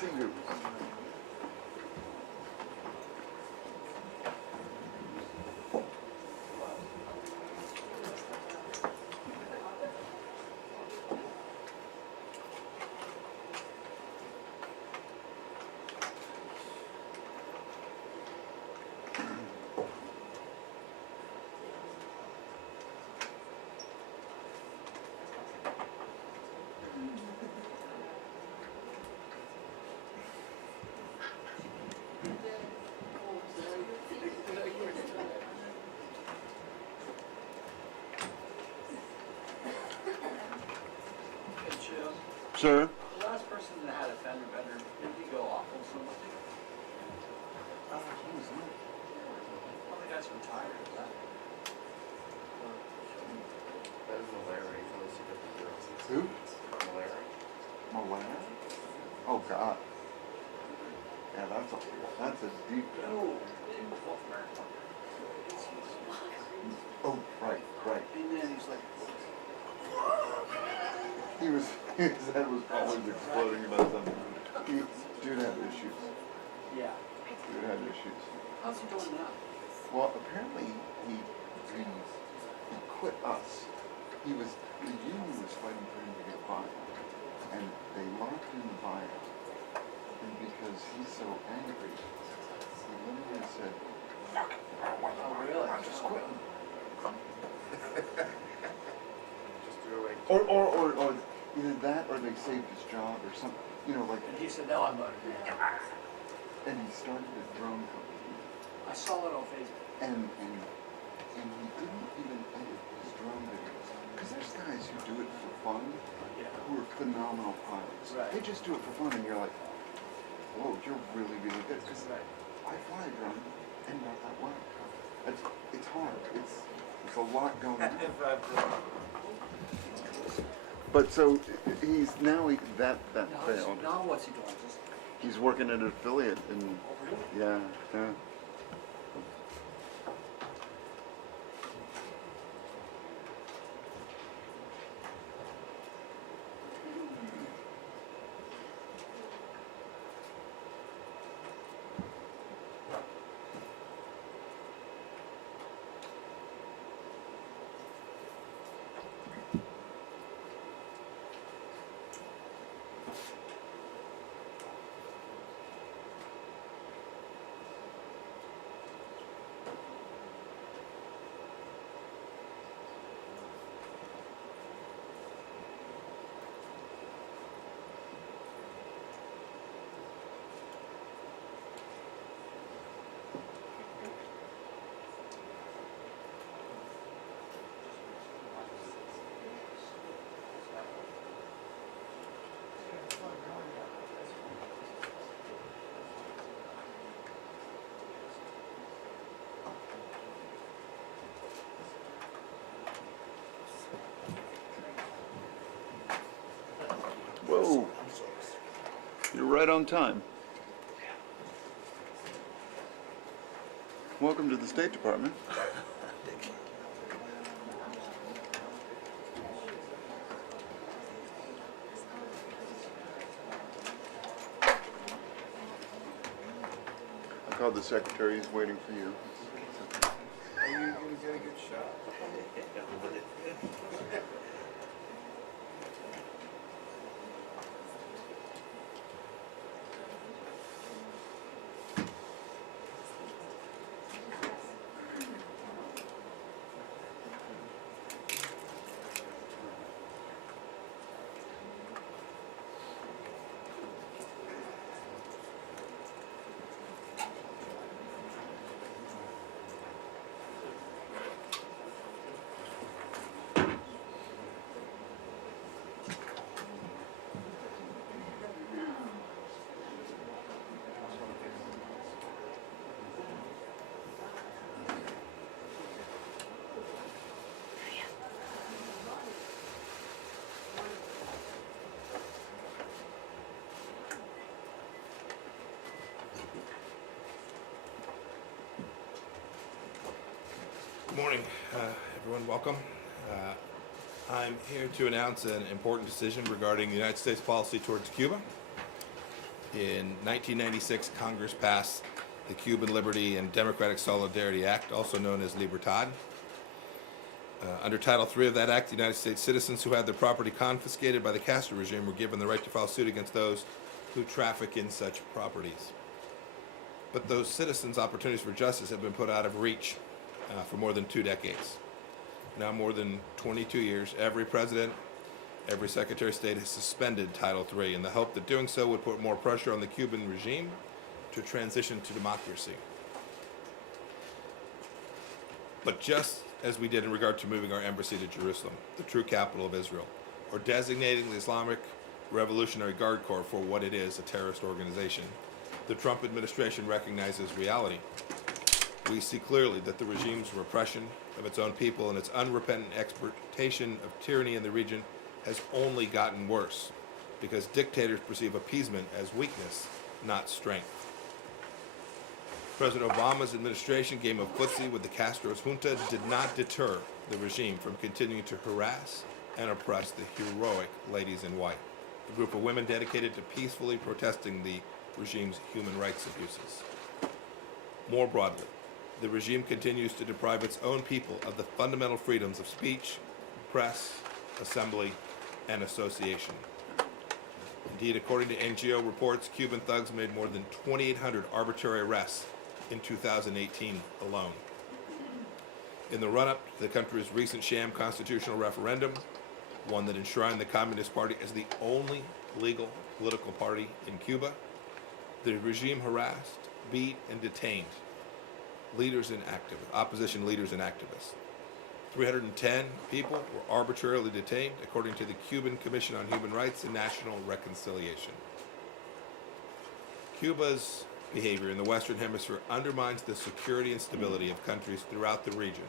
see you. Sir? The last person that had a fender bender, did he go awful so much? He was not. Well, the guy's retired, is that? That is Larry. Who? Larry. Malaya? Oh, God. Yeah, that's a deep... Oh, right. And then he's like, His head was probably exploding about something. Dude had issues. yeah. Dude had issues. How's he doing now? Well, apparently he quit us. The union was fighting for him to get fired, and they locked him in the buyout. And because he's so angry, he literally said, "Fuck it, Oh, really? I'm just quitting." Just do it. Or either that, or they saved his job, or something. You know, like. And he said, no, I'm not. And he started a drone company. I saw it on Facebook. And he didn't even edit his drone videos. Because there's guys who do it for fun, who are phenomenal pilots. Right. They just do it for fun, and you're like, whoa, you're really, really good. Because I fly a drone, and not that well. It's hard. It's a lot going on. But so that failed. Now what's he doing? Just, He's working at an affiliate, and oh, really? yeah. Whoa, you're right on time. Welcome to the State Department. I called the secretary, he's waiting for you. Are you going to get a good shot? Good morning, everyone. Welcome. I'm here to announce an important decision regarding the United States policy towards Cuba. In 1996, Congress passed the Cuban Liberty and Democratic Solidarity Act, also known as Libertad. Under Title III of that act, United States citizens who had their property confiscated by the Castro regime were given the right to file suit against those who traffic in such properties. But those citizens' opportunities for justice have been put out of reach for more than 2 decades. Now, more than 22 years, every president, every Secretary of State has suspended Title III in the hope that doing so would put more pressure on the Cuban regime to transition to democracy. But just as we did in regard to moving our embassy to Jerusalem, the true capital of Israel, or designating the Islamic Revolutionary Guard Corps for what it is, a terrorist organization, the Trump administration recognizes reality. We see clearly that the regime's repression of its own people and its unrepentant exploitation of tyranny in the region has only gotten worse, because dictators perceive appeasement as weakness, not strength. President Obama's administration game of footsie with the Castro's junta did not deter the regime from continuing to harass and oppress the heroic ladies in white, a group of women dedicated to peacefully protesting the regime's human rights abuses. More broadly, the regime continues to deprive its own people of the fundamental freedoms of speech, press, assembly, and association. Indeed, according to NGO reports, Cuban thugs made more than 2,800 arbitrary arrests in 2018 alone. In the run-up to the country's recent sham constitutional referendum, one that enshrined the Communist Party as the only legal political party in Cuba, the regime harassed, beat, and detained opposition leaders and activists. 310 people were arbitrarily detained, according to the Cuban Commission on Human Rights and National Reconciliation. Cuba's behavior in the Western Hemisphere undermines the security and stability of countries throughout the region,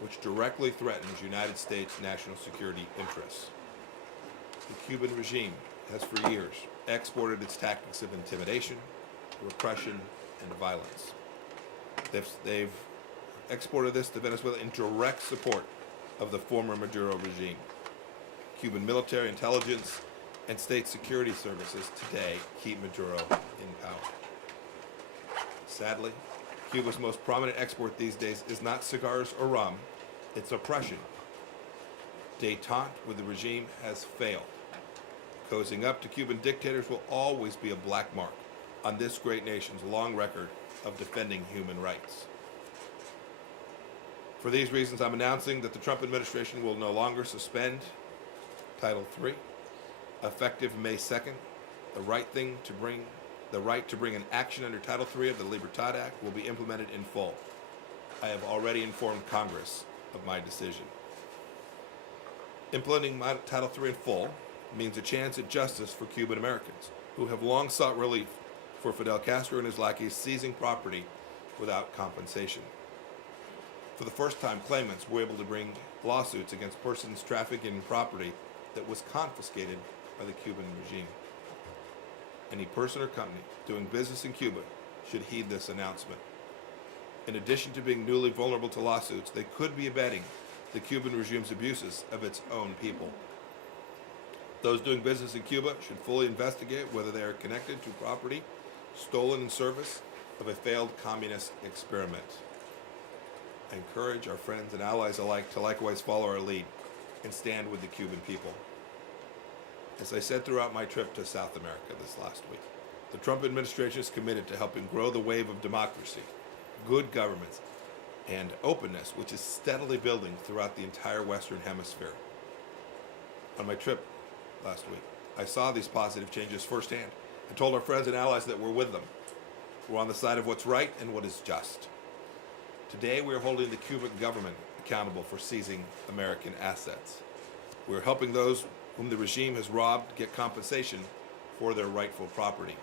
which directly threatens United States national security interests. The Cuban regime has for years exported its tactics of intimidation, repression, and violence. They've exported this to Venezuela in direct support of the former Maduro regime. Cuban military intelligence and state security services today keep Maduro in power. Sadly, Cuba's most prominent export these days is not cigars or rum, it's oppression. Détente with the regime has failed. Cozying up to Cuban dictators will always be a black mark on this great nation's long record of defending human rights. For these reasons, I'm announcing that the Trump administration will no longer suspend Title III. Effective May 2nd, the right to bring an action under Title III of the Libertad Act will be implemented in full. I have already informed Congress of my decision. Implementing Title III in full means a chance at justice for Cuban Americans who have long sought relief for Fidel Castro and his lackeys seizing property without compensation. For the first time, claimants were able to bring lawsuits against persons trafficking in property that was confiscated by the Cuban regime. Any person or company doing business in Cuba should heed this announcement. In addition to being newly vulnerable to lawsuits, they could be abetting the Cuban regime's abuses of its own people. Those doing business in Cuba should fully investigate whether they are connected to property stolen in service of a failed communist experiment. I encourage our friends and allies alike to likewise follow our lead and stand with the Cuban people. As I said throughout my trip to South America this last week, the Trump administration is committed to helping grow the wave of democracy, good governance, and openness, which is steadily building throughout the entire Western Hemisphere. On my trip last week, I saw these positive changes firsthand and told our friends and allies that we're with them. We're on the side of what's right and what is just. Today, we are holding the Cuban government accountable for seizing American assets. We're helping those whom the regime has robbed get compensation for their rightful property.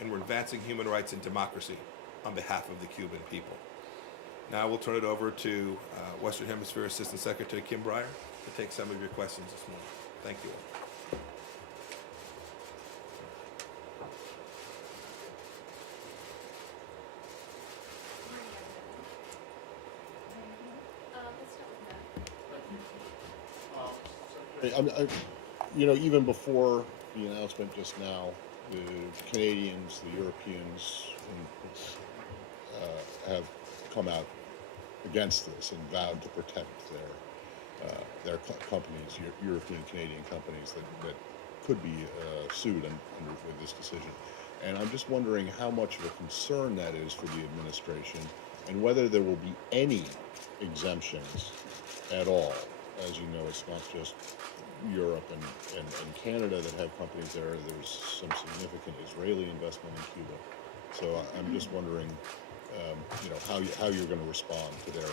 And we're advancing human rights and democracy on behalf of the Cuban people. Now we'll turn it over to Western Hemisphere Assistant Secretary Kim Breyer to take some of your questions this morning. Thank you all. Let's start with Matt. You know, even before the announcement just now, the Canadians, the Europeans have come out against this and vowed to protect their companies, European Canadian companies that could be sued with this decision. And I'm just wondering how much of a concern that is for the administration, and whether there will be any exemptions at all. As you know, it's not just Europe and Canada that have companies there. There's some significant Israeli investment in Cuba. So I'm just wondering, how you're going to respond to their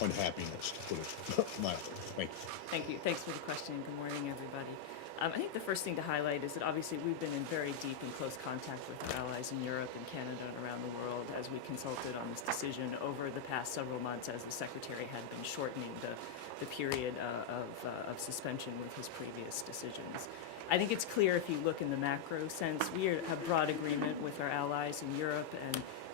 unhappiness, to put it mildly. Thank you. Thank you. Thanks for the question. Good morning, everybody. I think the first thing to highlight is that obviously we've been in very deep and close contact with our allies in Europe and Canada and around the world as we consulted on this decision over the past several months, as the Secretary had been shortening the period of suspension with his previous decisions. I think it's clear if you look in the macro sense, we have broad agreement with our allies in Europe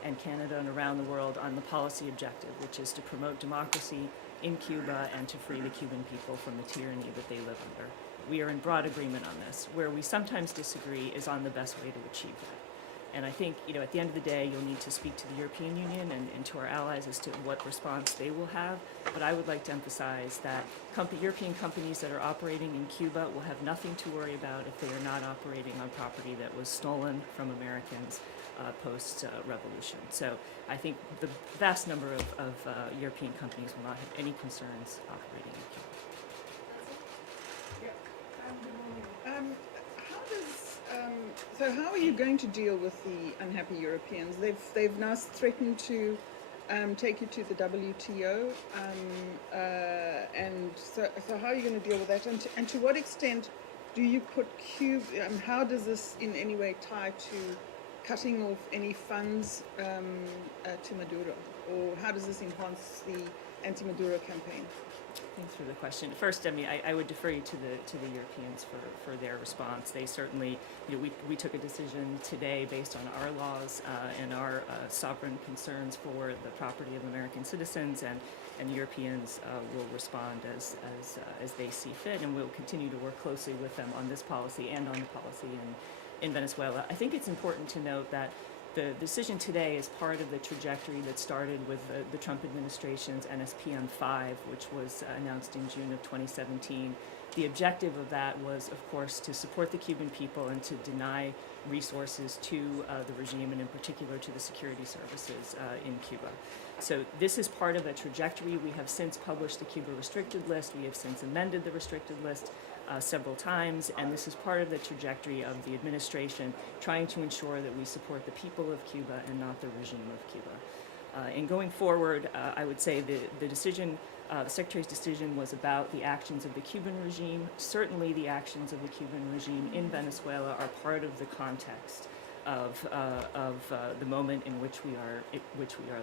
and Canada and around the world on the policy objective, which is to promote democracy in Cuba and to free the Cuban people from the tyranny that they live under. We are in broad agreement on this. Where we sometimes disagree is on the best way to achieve that. And I think, at the end of the day, you'll need to speak to the European Union and to our allies as to what response they will have. But I would like to emphasize that European companies that are operating in Cuba will have nothing to worry about if they are not operating on property that was stolen from Americans post-revolution. So I think the vast number of European companies will not have any concerns operating in Cuba. How are you going to deal with the unhappy Europeans? They've now threatened to take you to the WTO, and so how are you going to deal with that? And to what extent do you put Cuba? How does this in any way tie to cutting off any funds to Maduro, or how does this enhance the anti-Maduro campaign? Thanks for the question. First, I would defer you to the Europeans for their response. They certainly, we took a decision today based on our laws and our sovereign concerns for the property of American citizens, and Europeans will respond as they see fit, and we'll continue to work closely with them on this policy and on the policy in Venezuela. I think it's important to note that the decision today is part of the trajectory that started with the Trump administration's NSPM 5, which was announced in June of 2017. The objective of that was, of course, to support the Cuban people and to deny resources to the regime, and in particular to the security services in Cuba. So this is part of a trajectory. We have since published the Cuba restricted list. We have since amended the restricted list several times, and this is part of the trajectory of the administration trying to ensure that we support the people of Cuba and not the regime of Cuba. And going forward, I would say the decision, the Secretary's decision was about the actions of the Cuban regime. Certainly the actions of the Cuban regime in Venezuela are part of the context of the moment in which we are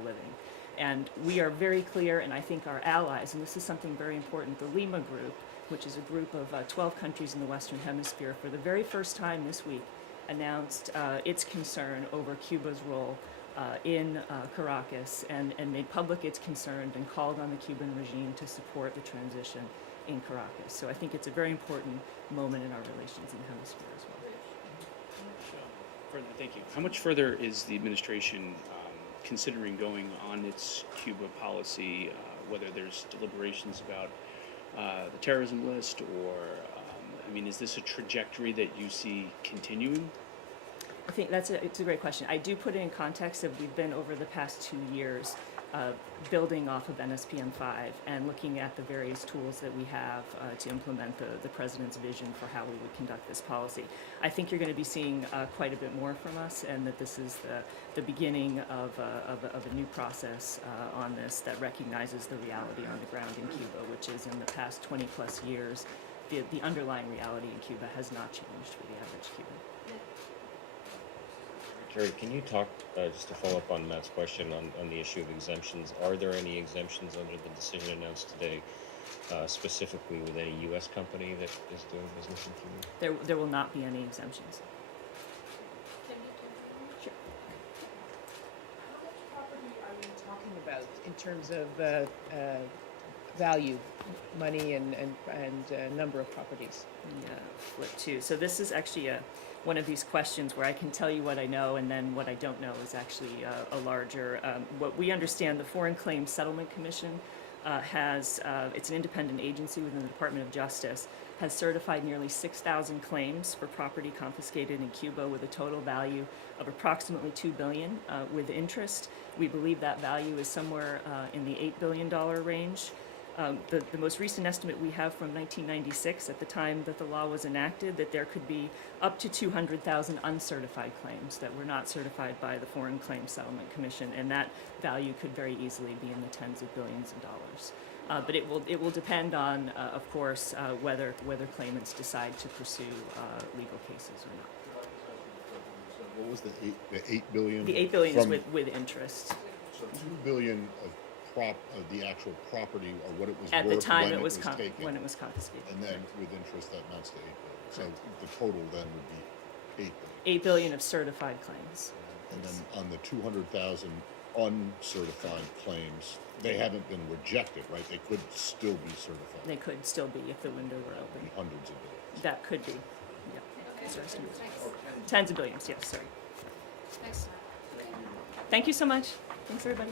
living. And we are very clear, and I think our allies, and this is something very important, the Lima Group, which is a group of 12 countries in the Western Hemisphere, for the very first time this week announced its concern over Cuba's role in Caracas and made public its concern and called on the Cuban regime to support the transition in Caracas. So I think it's a very important moment in our relations in the hemisphere as well. Thank you. How much further is the administration considering going on its Cuba policy, whether there's deliberations about the terrorism list, or is this a trajectory that you see continuing? I think it's a great question. I do put it in context of we've been over the past 2 years building off of NSPM 5 and looking at the various tools that we have to implement the president's vision for how we would conduct this policy. I think you're going to be seeing quite a bit more from us, and that this is the beginning of a new process on this that recognizes the reality on the ground in Cuba, which is in the past 20 plus years, the underlying reality in Cuba has not changed for the average Cuban. Jerry, can you talk, just to follow up on Matt's question on the issue of exemptions, are there any exemptions under the decision announced today, specifically with any U.S. company that is doing business in Cuba? There will not be any exemptions. Sure. How much property are you talking about in terms of value, money and number of properties. Yeah, flip two. So this is actually one of these questions where I can tell you what I know, and then what I don't know is actually a larger. What we understand, the Foreign Claims Settlement Commission has, it's an independent agency within the Department of Justice, has certified nearly 6,000 claims for property confiscated in Cuba with a total value of approximately $2 billion with interest. We believe that value is somewhere in the $8 billion range. The most recent estimate we have from 1996, at the time that the law was enacted, that there could be up to 200,000 uncertified claims that were not certified by the Foreign Claims Settlement Commission, and that value could very easily be in the tens of billions of dollars. But it will depend on, of course, whether claimants decide to pursue legal cases or not. What was the 8 billion? The $8 billion is from- with interest. So 2 billion of the actual property, or what it was At worth the time when it was taken, when it was confiscated. and then with interest that amounts to 8 billion. So the total then would be 8 billion. 8 billion of certified claims. And then on the 200,000 uncertified claims, they haven't been rejected, right? They could still be certified. They could still be if the window were open. Be hundreds of billions. That could be. Yeah. Sorry, tens of billions. Yes. Sorry. Thanks. Thank you so much. Thanks, everybody.